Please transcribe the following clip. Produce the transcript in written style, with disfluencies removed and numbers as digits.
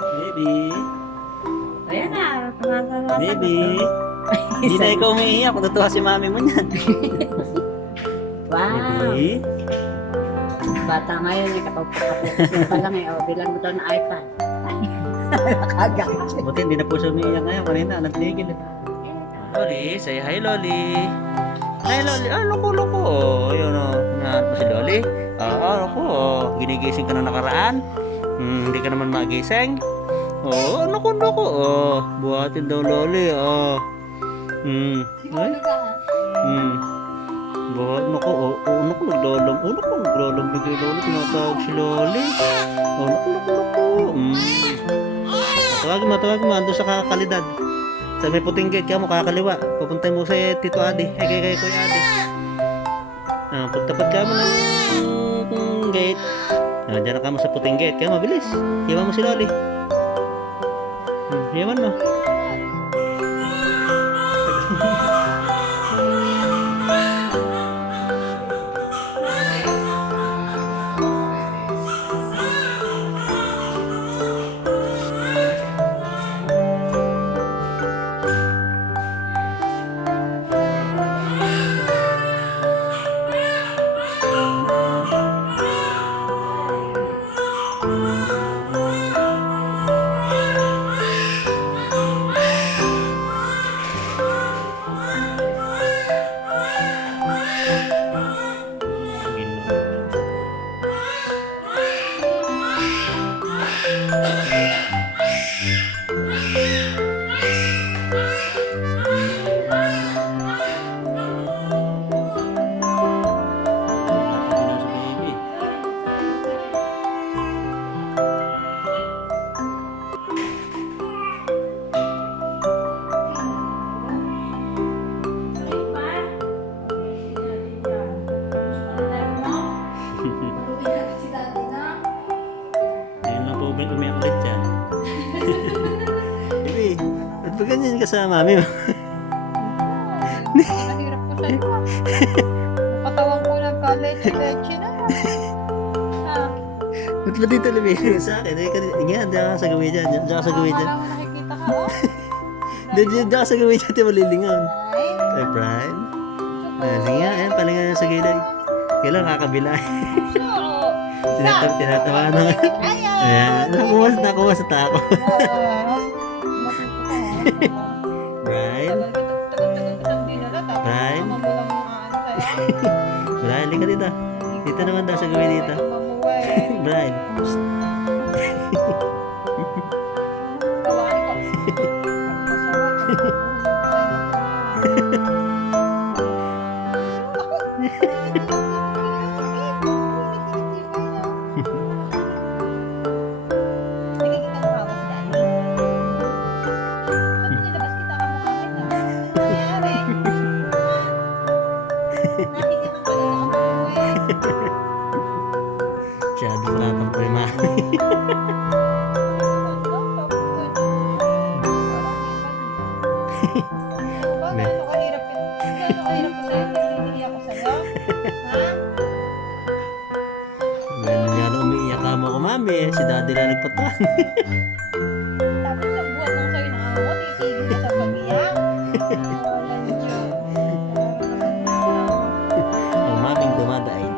Baby. Ayan na, tumasasagot. Baby. Hindi na ikaw umiiyak. Natutuwa si mami mo niyan. Wow. Baby. Bata ngayon, may kapag-kapag pa lang eh. O, bilan mo daw na iPad. Nakagalit. Buti hindi na po siya umiiyak ngayon. Kanina, nagtigil. Loli, say hi Loli. Hi Loli. Ah, loko. Oh, ayun o. Nahanap mo si Loli. Loko. Ginigising ka na nakaraan. Hindi ka naman magising. Loko. Buhatin daw Loli. Ay. Buhat, naku. Naku, naglalam. Naku, naglalam. Bigay Loli. Tinatawag si Loli. Naku. Tawag mo. Ando sa kakalidad. Sa may puting gate ka mo, kakaliwa. Papunta mo sa Tito Adi. Kay Kuya Adi. Pagtapat ka mo ng gate. Diyan na ka mo sa puting gate. Kaya mabilis. Hiyawan mo si Loli. Hiyawan mo. Umiyak ulit dyan. Baby, ba't ba ganyan ka sa mami mo? Nahirap ko sa'yo. Patawang ko ng leche na. Ba't ba dito lumili sa akin? Diyan ka sa gawin dyan. Diyan ka sa gawin dyan. Wala mo nakikita ka, oh. Diyan ka sa gawin dyan. Malilingon. Ay, Ay, Brian. Sige nga, ayan, palingan sa gilid. Kailan kakabila. Tinatawa na nga. Ayan, nakuha sa tako. Brian. Brian. Brian, halika dito. Dito naman daw sa gawin dito. Brian. Masyado pratang po yung mami. Ganun yan, umiiyak ka mo ako mami. Si daddy na nagpatan. Tapos ang buwan lang sa'yo nakakot, itigil ka sa pag-iyak. Ang maming dumadain.